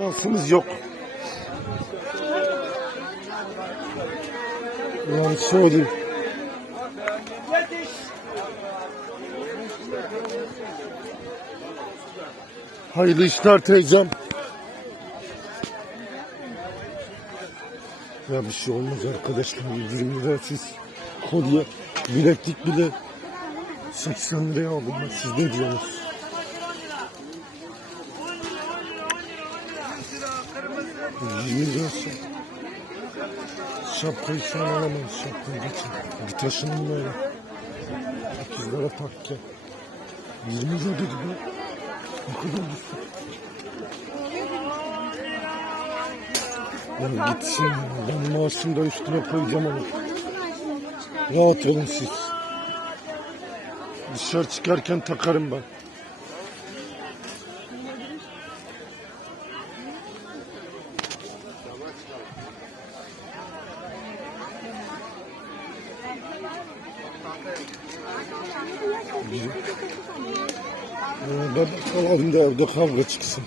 Şansımız yok. Yani söyleyeyim. Hayırlı işler teyzem. Ya bir şey olmaz arkadaşlar. 20 lira siz kolye, bileklik bile 80 liraya aldım. Siz ne diyorsunuz? Lirası. Şapkayı sen alamaz. Şapkayı geçin. Bir taşının böyle. 8 lira takke. 20 lira dedi be. Ne kadar düşük. Ya gitsin. Ben maaşımda üstüne koyacağım onu. Rahat olun siz. Dışarı çıkarken takarım ben. Bebek alalım da evde kavga çıksın.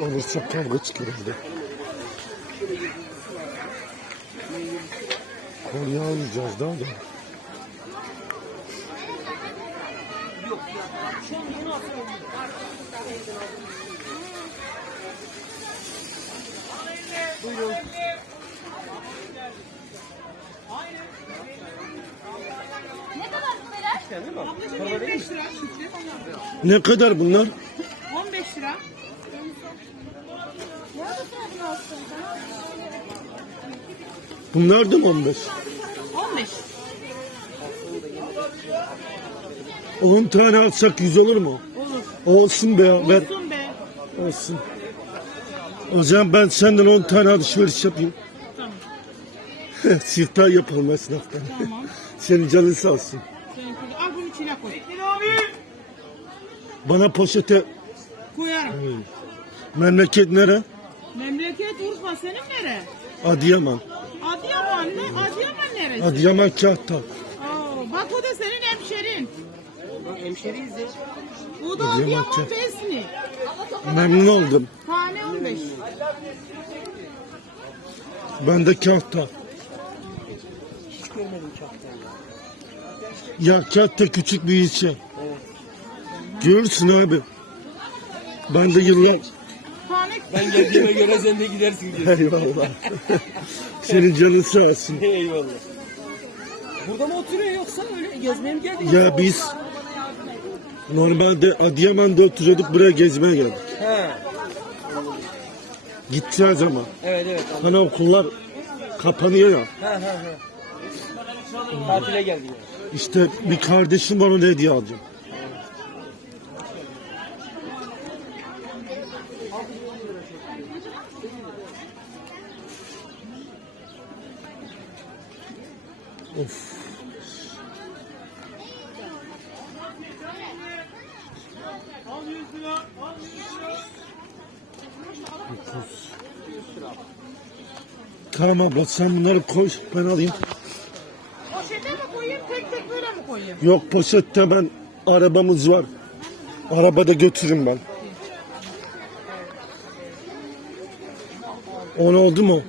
Olursa kavga çıkar evde. Kolye almayacağız daha da. Ne kadar bu neler? 25 lira. Ne kadar bunlar? 15 lira. Bunlar da mı 15? 15. 10 tane alsak 100 olur mu? Olur. Olsun be ya, ver. Olsun be. Olsun. O zaman ben senden 10 tane alışveriş yapayım. Siftah yapalım esnaftan. Tamam. Senin canın sağ olsun. Sen koy. Al bunu içine koy. Bana poşete Koyarım. memleket nere? Memleket Urfa senin nere? Adıyaman. Adıyaman ne? Adıyaman neresi? Adıyaman Kahta. Oo, bak o da senin hemşerin. Hemşeriyiz ya. O da Adıyaman Adıyaman. Besni. Memnun oldum. Tane 15. Ben de Kahta. Görmedim çaktayı. Ya Kahta küçük bir ilçe. Görürsün abi. Ben de yıllar... Ben geldiğime göre sen de gidersin diyor. Eyvallah. Senin canın sağ olsun. Eyvallah. Burada mı oturuyor yoksa öyle gezmeye mi geldin? Ya biz normalde Adıyaman'da oturuyorduk buraya gezmeye geldik. He. Gideceğiz ama. Evet evet. Hani okullar kapanıyor ya. He he he. Tatile geldin yani. İşte bir kardeşim var ona hediye alacağım. Of. Tamam abla sen bunları koy ben alayım. Koyayım tek tek böyle mi koyayım? Yok poşette ben arabamız var. Arabada götürürüm ben. On oldu mu?